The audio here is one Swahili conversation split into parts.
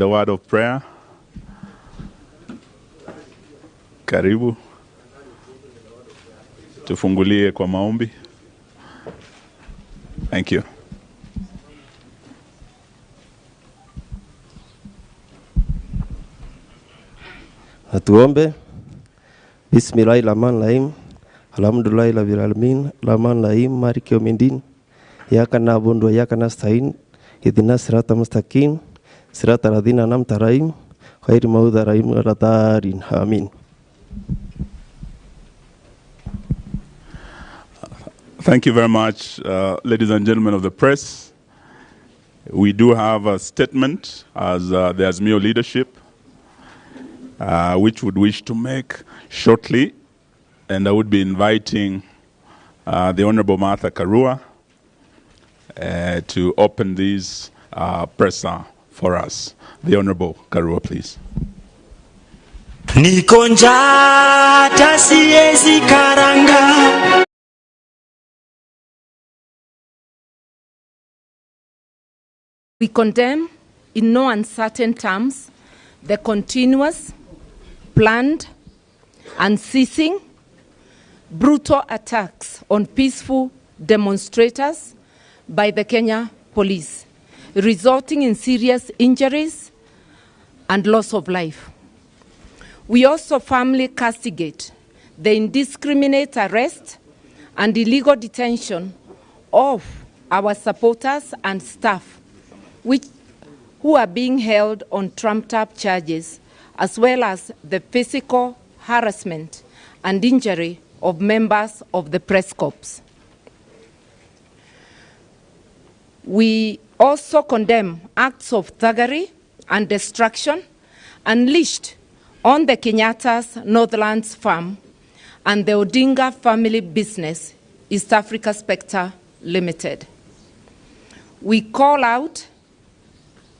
with a word of prayer. Karibu. Tufungulie kwa maombi. Thank you. Atuombe. Bismillahirrahmanirrahim. Alhamdulillahi rabbil alamin. Rahmanirrahim. Maliki yawmiddin. Iyyaka na'budu wa iyyaka nasta'in. Ihdinas siratal mustaqim. Siratal ladzina an'amta 'alaihim ghairil maghdubi 'alaihim waladdallin. Amin. Thank you very much, ladies and gentlemen of the press. We do have a statement as the Azimio leadership, which would wish to make shortly, and I would be inviting the Honorable Martha Karua to open this presser for us. The Honorable Karua, please. Nikonja tasiezi karanga. We condemn in no uncertain terms the continuous, planned, unceasing, brutal attacks on peaceful demonstrators by the Kenya police, resulting in serious injuries and loss of life. We also firmly castigate the indiscriminate arrest and illegal detention of our supporters and staff who are being held on trumped-up charges, as well as the physical harassment and injury of members of the press corps. We also condemn acts of thuggery and destruction unleashed on the Kenyatta's Northlands farm and the Odinga family business, East Africa Spectre Limited. We call out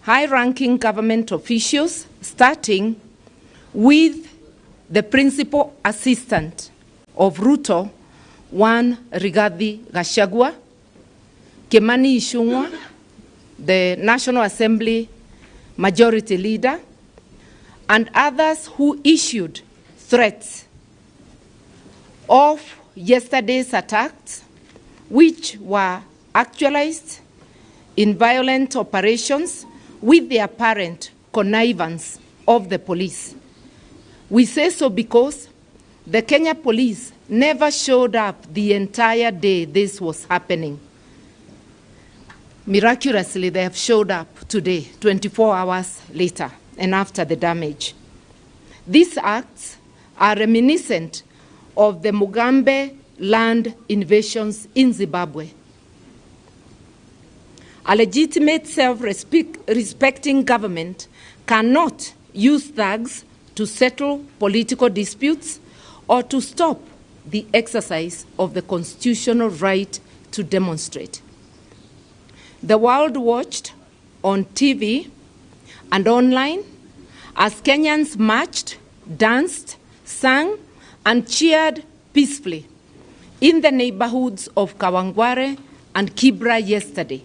high-ranking government officials, starting with the principal assistant of RUTO, one Rigathi Gachagua, Kimani Ichung'wah, the National Assembly Majority Leader, and others who issued threats of yesterday's attacks, which were actualized in violent operations with the apparent connivance of the police. We say so because the Kenya police never showed up the entire day this was happening. Miraculously, they have showed up today, 24 hours later, and after the damage. These acts are reminiscent of the Mugabe land invasions in Zimbabwe. A legitimate, self-respecting government cannot use thugs to settle political disputes or to stop the exercise of the constitutional right to demonstrate. The world watched on TV and online as Kenyans marched, danced, sang, and cheered peacefully in the neighborhoods of Kawangware and Kibra yesterday.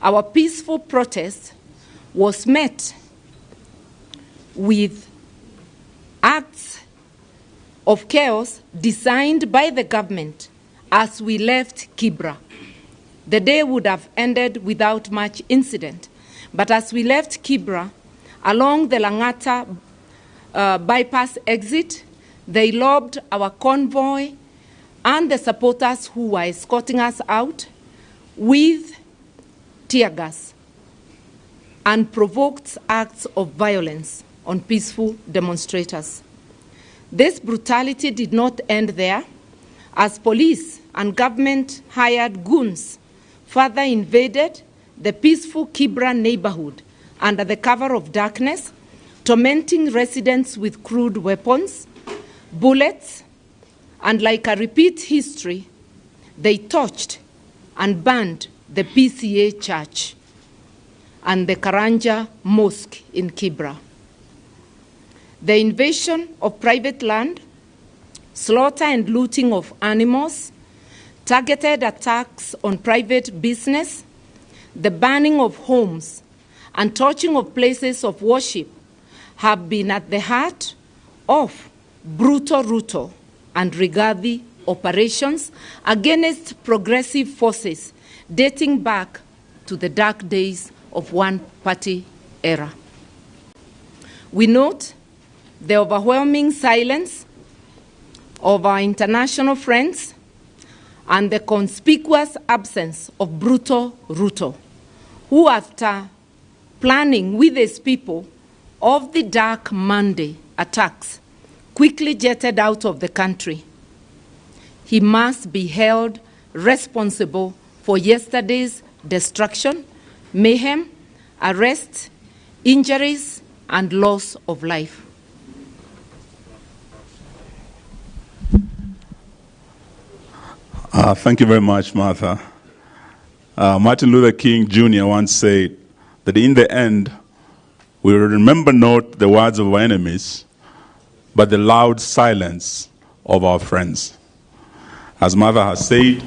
Our peaceful protest was met with acts of chaos designed by the government as we left Kibra. The day would have ended without much incident, but as we left Kibra, along the Langata bypass exit, they lobbed our convoy and the supporters who were escorting us out with tear gas and provoked acts of violence on peaceful demonstrators. This brutality did not end there, as police and government-hired goons further invaded the peaceful Kibra neighborhood under the cover of darkness, tormenting residents with crude weapons, bullets, and like a repeat history, they torched and burned the PCA Church and the Karanja Mosque in Kibra. The invasion of private land, slaughter and looting of animals, targeted attacks on private business, the burning of homes, and torching of places of worship have been at the heart of brutal RUTO and rigathi operations against progressive forces dating back to the dark days of one-party era. We note the overwhelming silence of our international friends and the conspicuous absence of brutal RUTO, who, after planning with his people of the Dark Monday attacks, quickly jetted out of the country. He must be held responsible for yesterday's destruction, mayhem, arrest, injuries, and loss of life. Thank you very much, Martha. Martin Luther King Jr. once said that in the end, we will remember not the words of our enemies, but the loud silence of our friends. As Martha has said,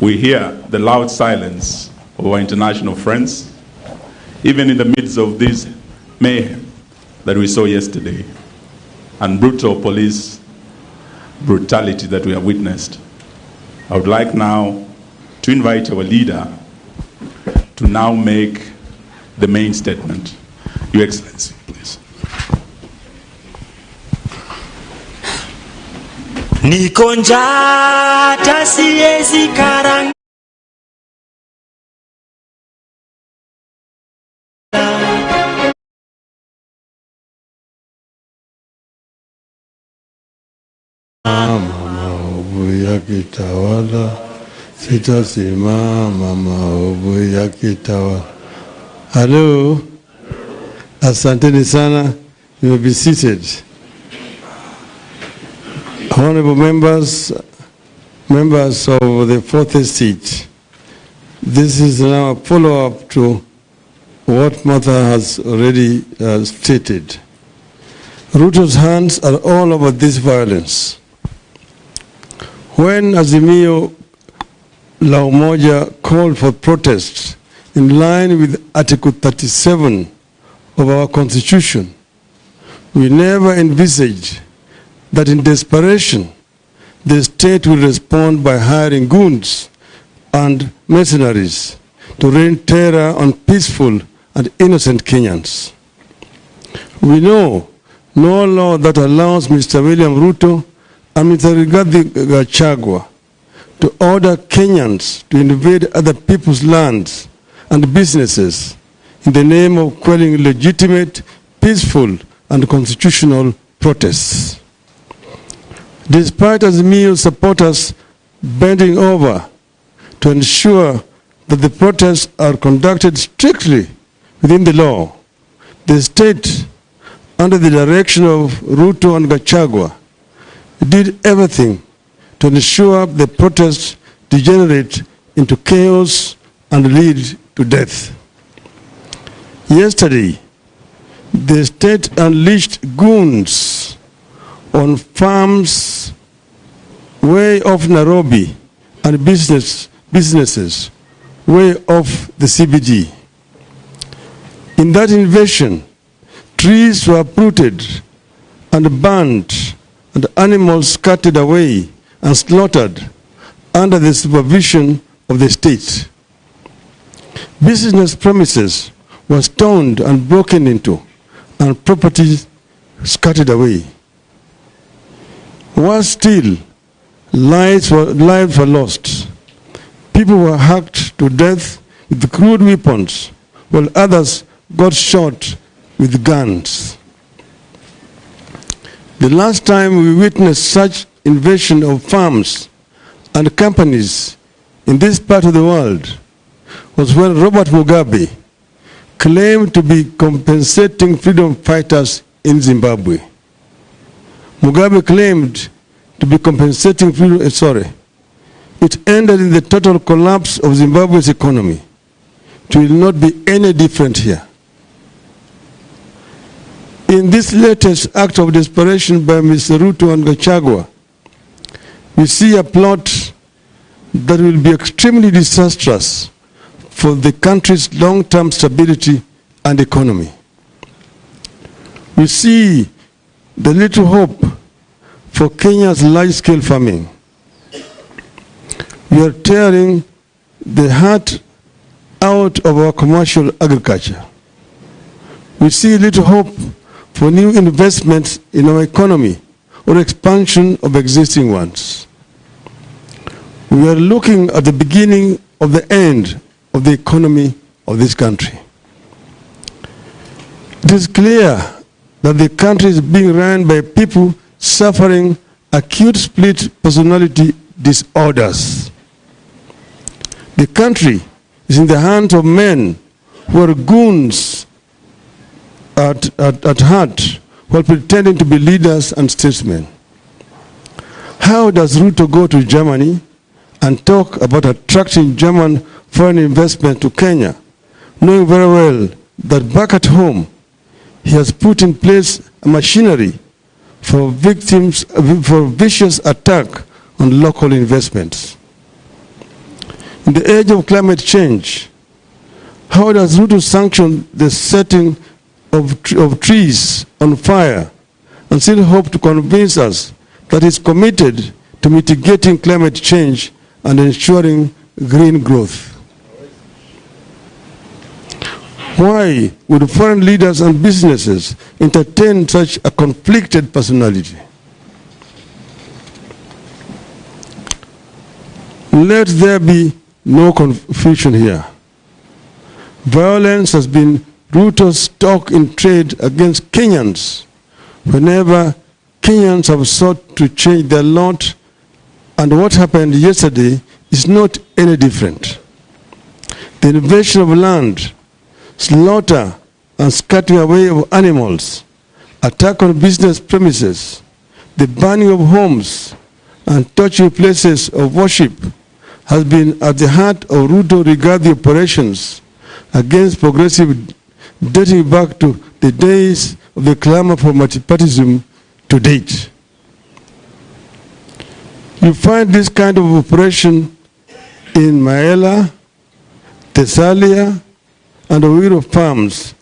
we hear the loud silence of our international friends, even in the midst of this mayhem that we saw yesterday, and brutal police brutality that we have witnessed. I would like now to invite our leader to now make the main statement. Your Excellency, please. Niko njaa hata siwezi karanga. Maovu yakitawala, sitasimama maovu yakitawala. Hello. Asanteni sana. You may be seated. Honorable members of the fourth estate, this is now a follow-up to what Martha has already stated. RUTO's hands are all over this violence. When Azimio La Umoja called for protests in line with Article 37 of our Constitution, we never envisaged that in desperation, the state will respond by hiring goons and mercenaries to rain terror on peaceful and innocent Kenyans. We know no law that allows Mr. William Ruto and Mr. Rigathi to order Kenyans to invade other people's lands and businesses in the name of quelling legitimate, peaceful, and constitutional protests. Despite Azimio supporters bending over to ensure that the protests are conducted strictly within the law, the state, under the direction of RUTO and Gachagua, did everything to ensure the protests degenerate into chaos and lead to death. Yesterday, the state unleashed goons on farms way off Nairobi and businesses way off the CBD. In that invasion, trees were uprooted and burned and animals scattered away and slaughtered under the supervision of the state. Business premises were stoned and broken into and property scattered away. Worse still, lives were lost. People were hacked to death with crude weapons, while others got shot with guns. The last time we witnessed such invasion of farms and companies in this part of the world was when Robert Mugabe claimed to be compensating freedom fighters in Zimbabwe. Mugabe claimed to be compensating freedom, It ended in the total collapse of Zimbabwe's economy. It will not be any different here. In this latest act of desperation by Mr. Ruto and Gachagua, we see a plot that will be extremely disastrous for the country's long-term stability and economy. We see the little hope for Kenya's large-scale farming. We are tearing the heart out of our commercial agriculture. We see little hope for new investments in our economy or expansion of existing ones. We are looking at the beginning of the end of the economy of this country. It is clear that the country is being run by people suffering acute split personality disorders. The country is in the hands of men who are goons at heart while pretending to be leaders and statesmen. How does RUTO go to Germany and talk about attracting German foreign investment to Kenya, knowing very well that back at home he has put in place a machinery for vicious attack on local investments? In the age of climate change, how does RUTO sanction the setting of trees on fire and still hope to convince us that it's committed to mitigating climate change and ensuring green growth? Why would foreign leaders and businesses entertain such a conflicted personality? Let there be no confusion here. Violence has been RUTO's stock in trade against Kenyans whenever Kenyans have sought to change their lot, and what happened yesterday is not any different. The invasion of land, slaughter and scattering away of animals, attack on business premises, the burning of homes, and torching places of worship has been at the heart of RUTO rigathi operations against progressive, dating back to the days of the clamor for multipartyism to date. You find this kind of operation in Maela, Thessalia, and Uhuru farms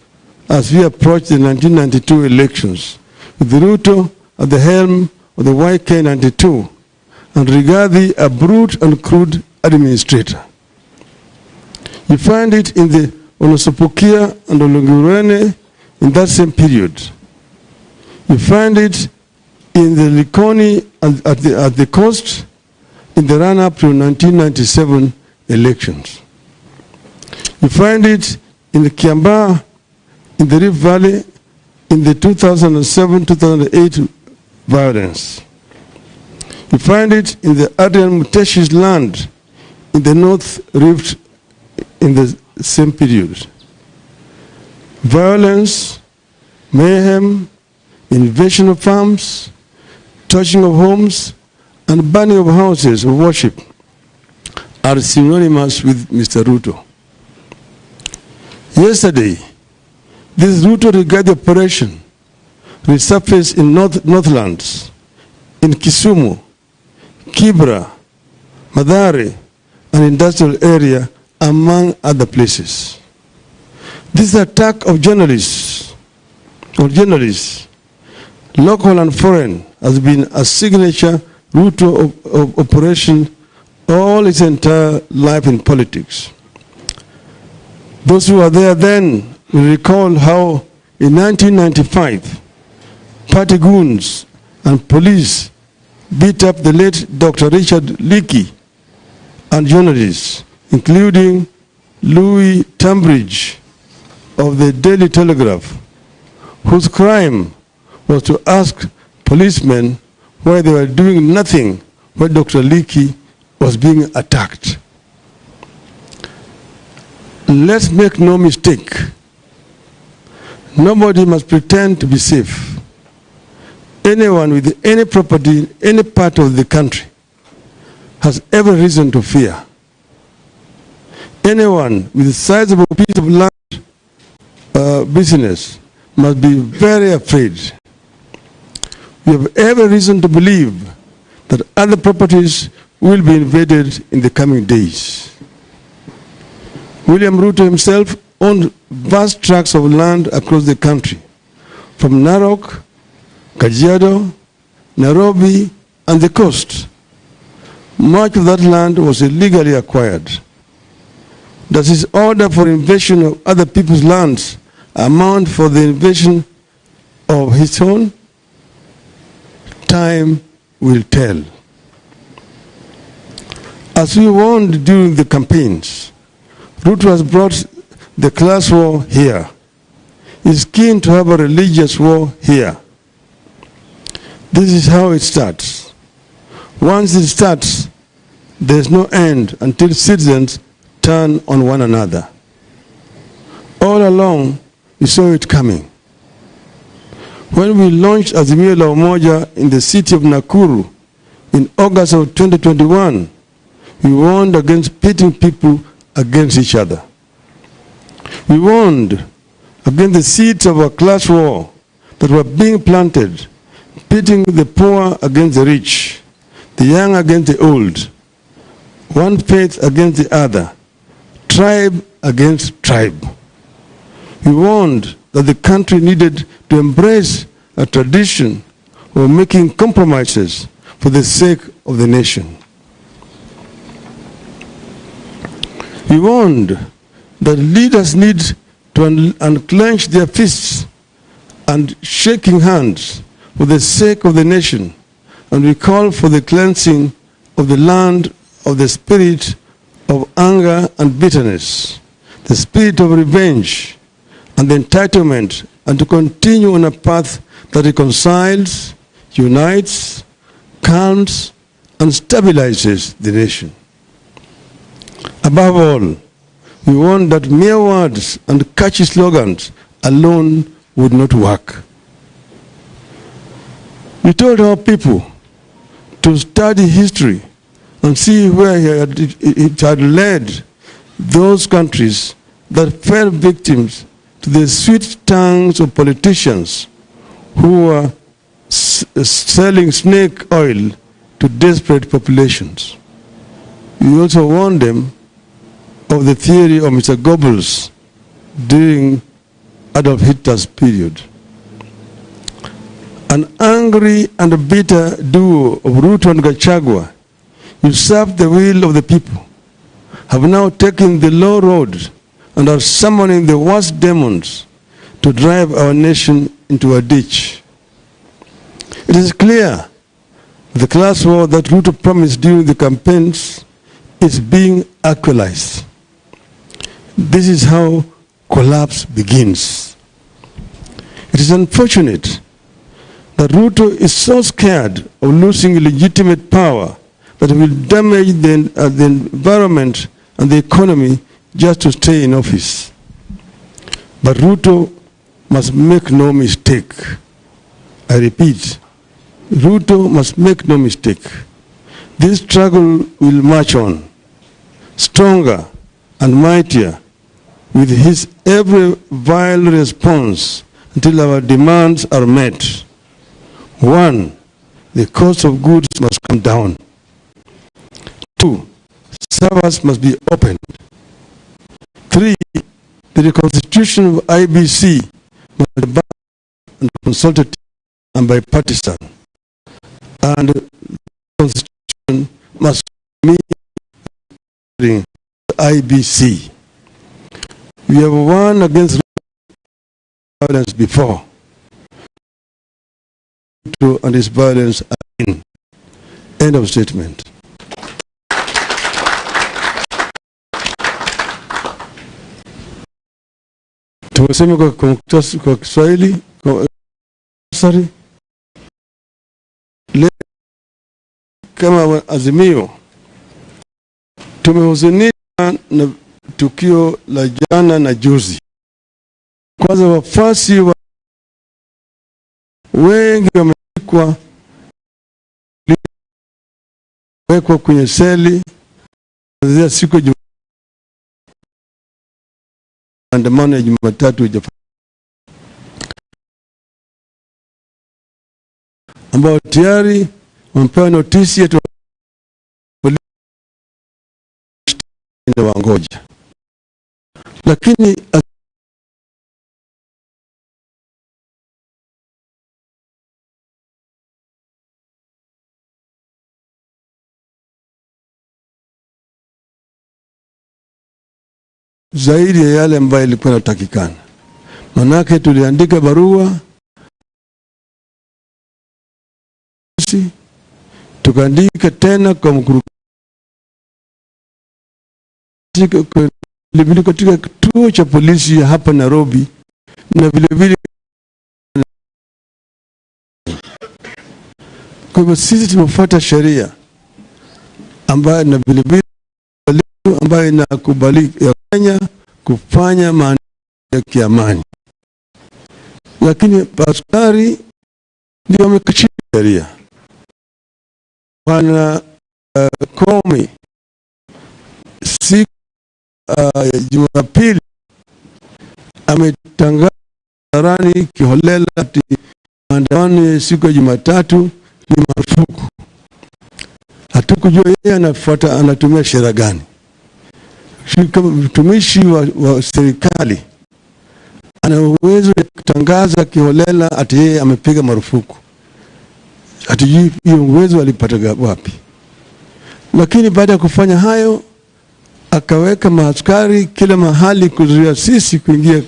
as we approach the 1992 elections, with RUTO at the helm of the YK92, and Rigathi a brute and crude administrator. You find it in the Onosopokia and Olongurene in that same period. You find it in the Likoni at the coast in the run-up to 1997 elections. You find it in the Kiambaa, in the Rift Valley, in the 2007-2008 violence. You find it in the Adrian Muteshi's land in the North Rift in the same period. Violence, mayhem, invasion of farms, torching of homes, and burning of houses of worship are synonymous with Mr. RUTO. Yesterday, this RUTO rigathi operation resurfaced in Northlands, in Kisumu, Kibra, Mathare, and industrial area, among other places. This attack of journalists, local and foreign, has been a signature RUTO of operation all its entire life in politics. Those who were there then will recall how in 1995, party goons and police beat up the late Dr. Richard Leakey and journalists, including Louis Tambridge of the Daily Telegraph, whose crime was to ask policemen why they were doing nothing when Dr. Leakey was being attacked. Let's make no mistake. Nobody must pretend to be safe. Anyone with any property in any part of the country has every reason to fear. Anyone with a sizable piece of land business must be very afraid. We have every reason to believe that other properties will be invaded in the coming days. William Ruto himself owned vast tracts of land across the country, from Narok, Kajiado, Nairobi, and the coast. Much of that land was illegally acquired. Does his order for invasion of other people's lands amount for the invasion of his own? Time will tell. As we warned during the campaigns, Ruto has brought the class war here. He's keen to have a religious war here. This is how it starts. Once it starts, there's no end until citizens turn on one another. All along, we saw it coming. When we launched Azimio la Umoja in the city of Nakuru in August of 2021, we warned against pitting people against each other. We warned against the seeds of a class war that were being planted, pitting the poor against the rich, the young against the old, one faith against the other, tribe against tribe. We warned that the country needed to embrace a tradition of making compromises for the sake of the nation. We warned that leaders need to unclench their fists and shaking hands for the sake of the nation, and we call for the cleansing of the land of the spirit of anger and bitterness, the spirit of revenge and the entitlement, and to continue on a path that reconciles, unites, calms, and stabilizes the nation. Above all, we warn that mere words and catchy slogans alone would not work. We told our people to study history and see where it had led those countries that fell victims to the sweet tongues of politicians who were selling snake oil to desperate populations. We also warned them of the theory of Mr. Goebbels during Adolf Hitler's period. An angry and bitter duo of Ruto and Gachagua, usurped the will of the people, have now taken the low road and are summoning the worst demons to drive our nation into a ditch. It is clear the class war that Ruto promised during the campaigns is being actualized. This is how collapse begins. It is unfortunate that Ruto is so scared of losing legitimate power that he will damage the environment and the economy just to stay in office. But Ruto must make no mistake. I repeat, Ruto must make no mistake. This struggle will march on, stronger and mightier, with his every vile response until our demands are met. 1, the cost of goods must come down. 2, servers must be opened. 3, the reconstitution of IBC must be balanced and consultative and bipartisan. And the constitution must meet the IBC. We have won against violence before. And his violence again. End of statement. Tumesema kwa Kiswahili, sorry. Kama Azimio tumehuzunika na tukio la jana na juzi. Kwanza wafasi wengi wamekuwa kwenye seli kuanzia siku ya maandamano ya Jumatatu ambao tayari wamepewa notisi ya wangoja. Lakini zaidi ya yale ambayo ilikuwa inatakikana. Manake tuliandika barua, tukaandika tena kwa mkurugenzi katika kituo cha polisi ya hapa Nairobi, na vile vile kwa hivyo sisi tumefuata sheria ambayo na vile vile ambayo inakubalika ya Kenya kufanya maandamano ya kiamani. Lakini askari ndio wamekashifu sheria. Bwana Komi siku Jumapili ametangaza hadharani kiholela ati maandamano siku ya Jumatatu ni marufuku. Hatukujua yeye anatumia sheria gani. Kama mtumishi wa serikali ana uwezo wa kutangaza kiholela ati yeye amepiga marufuku. Hatujui hiyo uwezo alipata wapi. Lakini baada ya kufanya hayo akaweka maaskari kila mahali kuzuia sisi kuingia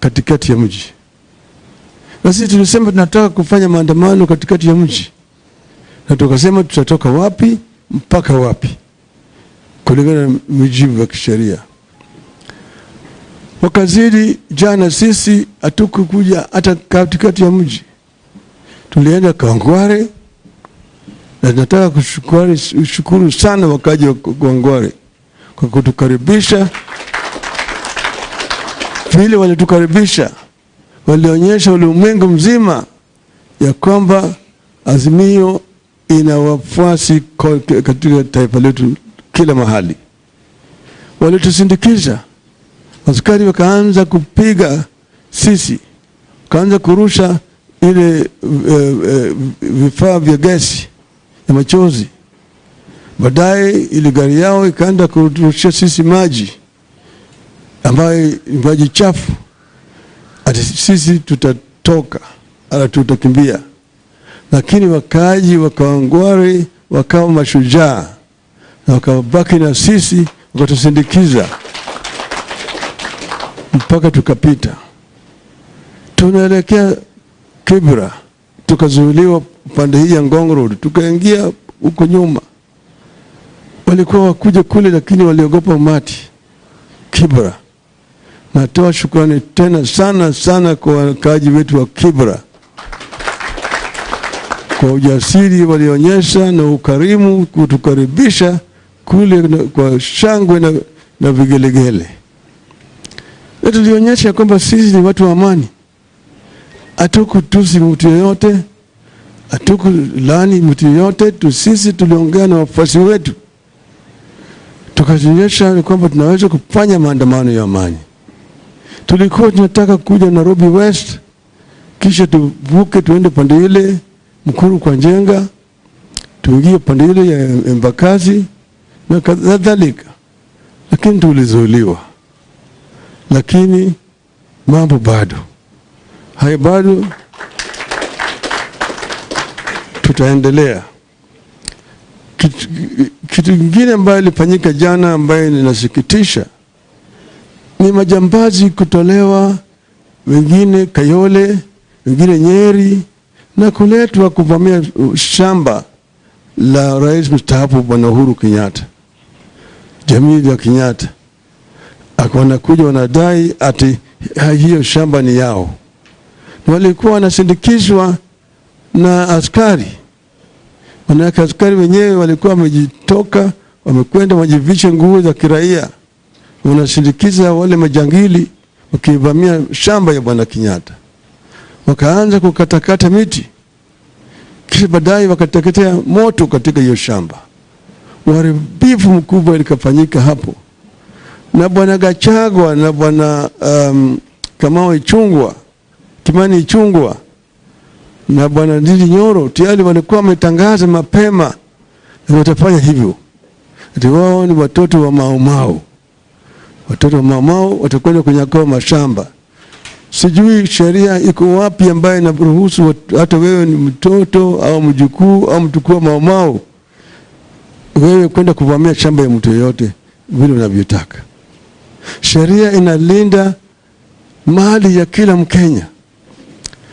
katikati ya mji. Na sisi tulisema tunataka kufanya maandamano katikati ya mji. Na tukasema tutatoka wapi mpaka wapi kulingana na mujibu wa kisheria. Wakazidi jana sisi hatukukuja hata katikati ya mji. Tulienda Kawangware, na nataka kushukuru sana wakaji wa Kawangware kwa kutukaribisha. Vile walitukaribisha, walionyesha ulimwengu mzima ya kwamba Azimio ina wafuasi katika taifa letu kila mahali. Walitusindikiza. Askari wakaanza kupiga sisi, wakaanza kurusha ile vifaa vya gesi ya machozi. Baadaye ile gari yao ikaanza kurushia sisi maji ambayo maji chafu. Ati sisi tutatoka ala tutakimbia. Lakini wakaji wa Kawangware wakawa mashujaa na wakabaki na sisi, wakatusindikiza mpaka tukapita. Tunaelekea Kibra, tukazuiliwa pande hii ya Ngong Road, tukaingia huko nyuma. Walikuwa wakuja kule lakini waliogopa umati Kibra. Natoa shukrani tena sana kwa wakaji wetu wa Kibra kwa ujasiri walionyesha na ukarimu kutukaribisha kule kwa shangwe na vigelegele. Na tulionyesha kwamba sisi ni watu wa amani. Hatukutusi mtu yeyote, hatukulani mtu yeyote, sisi tuliongea na wafuasi wetu. Tukaonyesha kwamba tunaweza kufanya maandamano ya amani. Tulikuwa tunataka kuja Nairobi West, kisha tuvuke tuende pande ile Mkuru kwa Njenga, tuingie pande ile ya Embakasi na kadhalika. Lakini tulizuiliwa. Lakini mambo bado. Hai bado tutaendelea. Kitu kingine ambayo ilifanyika jana ambayo ninasikitisha ni majambazi kutolewa, wengine Kayole, wengine Nyeri, na kuletwa kuvamia shamba la rais mstaafu Bwana Uhuru Kenyatta. Jamii ya Kenyatta wanakuja wanadai ati hiyo shamba ni yao. Walikuwa wanasindikizwa na askari. Wanawake askari wenyewe walikuwa wamejitoka, wamekwenda wajivishe nguo za kiraia. Wanasindikiza wale majangili wakivamia shamba ya Bwana Kenyatta. Wakaanza kukatakata miti. Kisha baadaye wakateketea moto katika hiyo shamba. Uharibifu mkubwa ulikafanyika hapo. Na Bwana Gachagua na Bwana Kimani Ichung'wah na Bwana Ndindi Nyoro tayari walikuwa wametangaza mapema na watafanya hivyo. Ati wao ni watoto wa Mau Mau. watoto wa mamao watakwenda kunyakua mashamba. Sijui sheria iko wapi ambayo inaruhusu hata wewe ni mtoto au mjukuu au mtukuu wa mamao wewe kwenda kuvamia shamba ya mtu yote vile unavyotaka. Sheria inalinda mali ya kila Mkenya.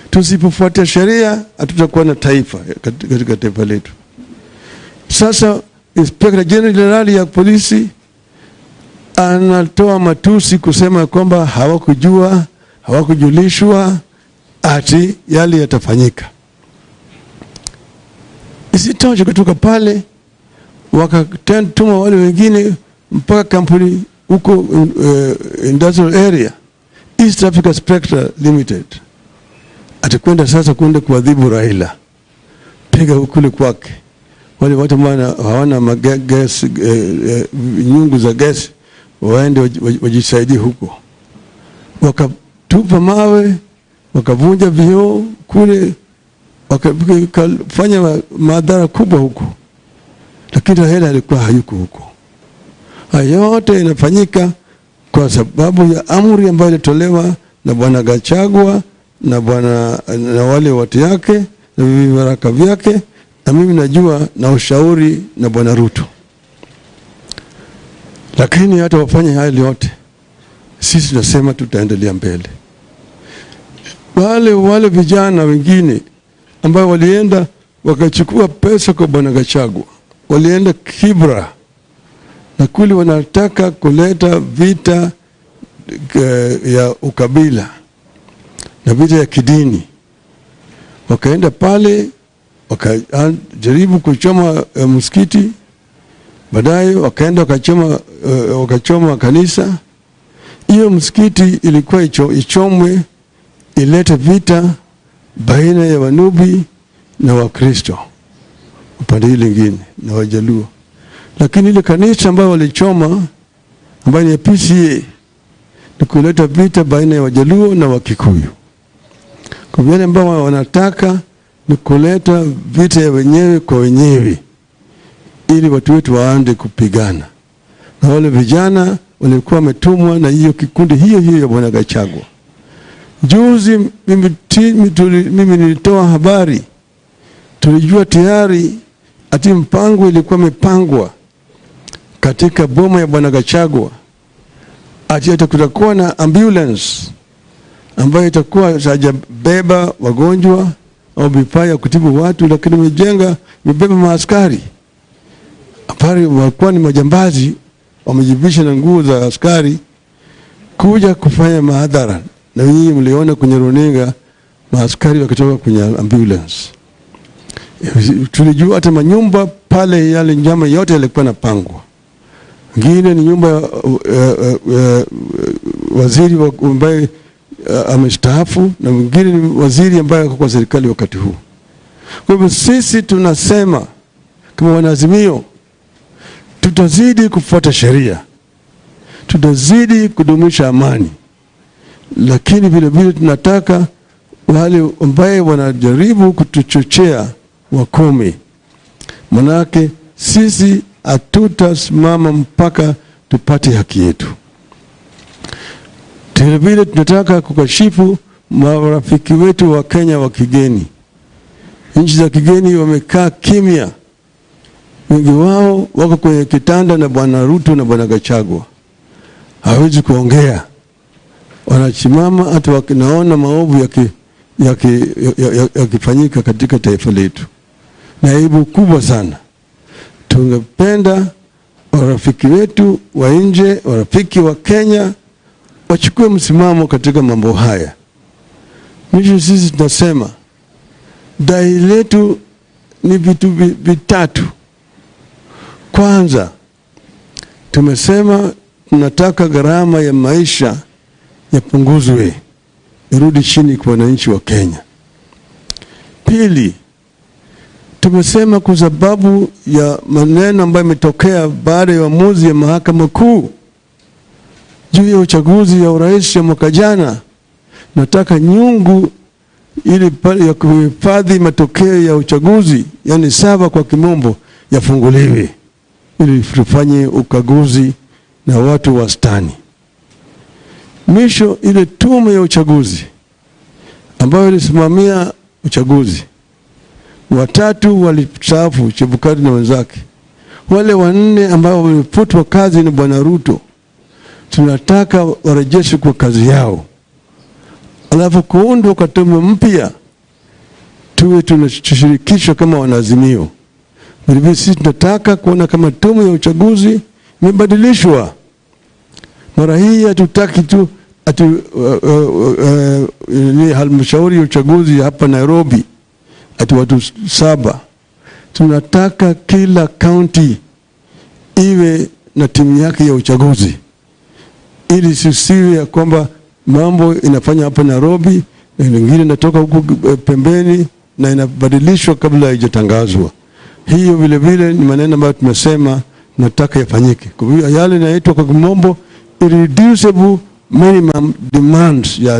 Tusipofuata sheria hatutakuwa na taifa katika taifa letu. Sasa Inspector General ya polisi anatoa matusi kusema kwamba hawakujua, hawakujulishwa ati yale yatafanyika. Isitoshe kutoka pale wakatuma wale wengine mpaka kampuni huko industrial area East Africa Spectra Limited. Atakwenda sasa kwenda kuadhibu Raila. Piga kule kwake. Wale watu ambao hawana magas nyungu za gas waende wajisaidie huko. Wakatupa mawe, wakavunja vioo kule, wakafanya madhara kubwa huko. Lakini Raila alikuwa hayuko huko. Yote inafanyika kwa sababu ya amri ambayo ilitolewa na Bwana Gachagua na wale watu yake na vibaraka vyake, na mimi najua na ushauri na Bwana RUTO. Lakini hata wafanye haya yote, sisi tunasema tutaendelea mbele. Wale vijana wengine ambao walienda wakachukua pesa kwa Bwana Gachagua, walienda Kibra na kule wanataka kuleta vita ya ukabila na vita ya kidini. Wakaenda pale wakajaribu kuchoma msikiti, baadaye wakaenda wakachoma kanisa. Hiyo msikiti ilikuwa ichomwe ilete vita baina ya Wanubi na Wakristo upande ile nyingine na Wajaluo. Lakini ile kanisa ambayo walichoma ambayo ni PCA ni kuleta vita baina ya Wajaluo na Wakikuyu. Kwa wale ambao wanataka ni kuleta vita ya wenyewe kwa wenyewe ili watu wetu waanze kupigana. Na wale vijana walikuwa wametumwa na hiyo kikundi hiyo ya Bwana Gachagua. Juzi mimi nilitoa habari, tulijua tayari ati mpango ilikuwa imepangwa katika boma ya Bwana Gachagua ati kutakuwa na ambulance ambayo itakuwa hajabeba wagonjwa au vifaa ya kutibu watu, lakini imebeba maaskari. Apari walikuwa ni majambazi wamejibisha na nguo za askari kuja kufanya mahadhara, na nyinyi mliona kwenye runinga maaskari wakitoka kwenye ambulance. Tulijua hata manyumba pale yale njama yote yalikuwa napangwa. Ngine ni nyumba waziri ambaye amestaafu na mwingine ni waziri ambaye yuko kwa serikali wakati huu. Kwa hivyo sisi tunasema kama wanaazimio tutazidi kufuata sheria, tutazidi kudumisha amani, lakini vile vile tunataka wale ambao wanajaribu kutuchochea wakome. Manake sisi hatutasimama mpaka tupate haki yetu. Vile vile tunataka kukashifu marafiki wetu wa Kenya wa kigeni. Nchi za kigeni wamekaa kimya. Wengi wao wako kwenye kitanda na Bwana RUTO na Bwana Gachagua. Hawezi kuongea. Wanachimama hata wakinaona maovu yakifanyika katika taifa letu. Na aibu kubwa sana. Tungependa warafiki wetu wa nje, warafiki wa Kenya wachukue msimamo katika mambo haya. Mwisho sisi tunasema dai letu ni vitu vitatu. Kwanza, tumesema tunataka gharama ya maisha yapunguzwe, irudi chini kwa wananchi wa Kenya. Pili, tumesema kwa sababu ya maneno ambayo yametokea baada ya uamuzi ya mahakama kuu juu ya uchaguzi ya urais ya mwaka jana, nataka nyungu ili ya kuhifadhi matokeo ya uchaguzi, yani sava kwa kimombo, yafunguliwe ili tufanye ukaguzi na watu wastani. Mwisho ile tume ya uchaguzi ambayo ilisimamia uchaguzi, 3 walistaafu, Chebukati na wenzake. Wale 4 ambao walifutwa kazi ni bwana RUTO, tunataka warejeshe kwa kazi yao. Alafu kuundwa kwa tume mpya, tuwe tunashirikishwa kama wanaazimio. Vilevile sisi tunataka kuona kama tume ya uchaguzi imebadilishwa. Mara hii hatutaki tu ni halmashauri ya uchaguzi hapa Nairobi watu 7. Tunataka kila county iwe na timu yake ya uchaguzi, ili sisiwe ya kwamba mambo inafanya hapa Nairobi na wengine natoka huko pembeni na inabadilishwa kabla haijatangazwa. Hiyo vile vile ni maneno ambayo tumesema nataka yafanyike. Kwa hiyo yale yanaitwa kwa kimombo irreducible minimum demands ya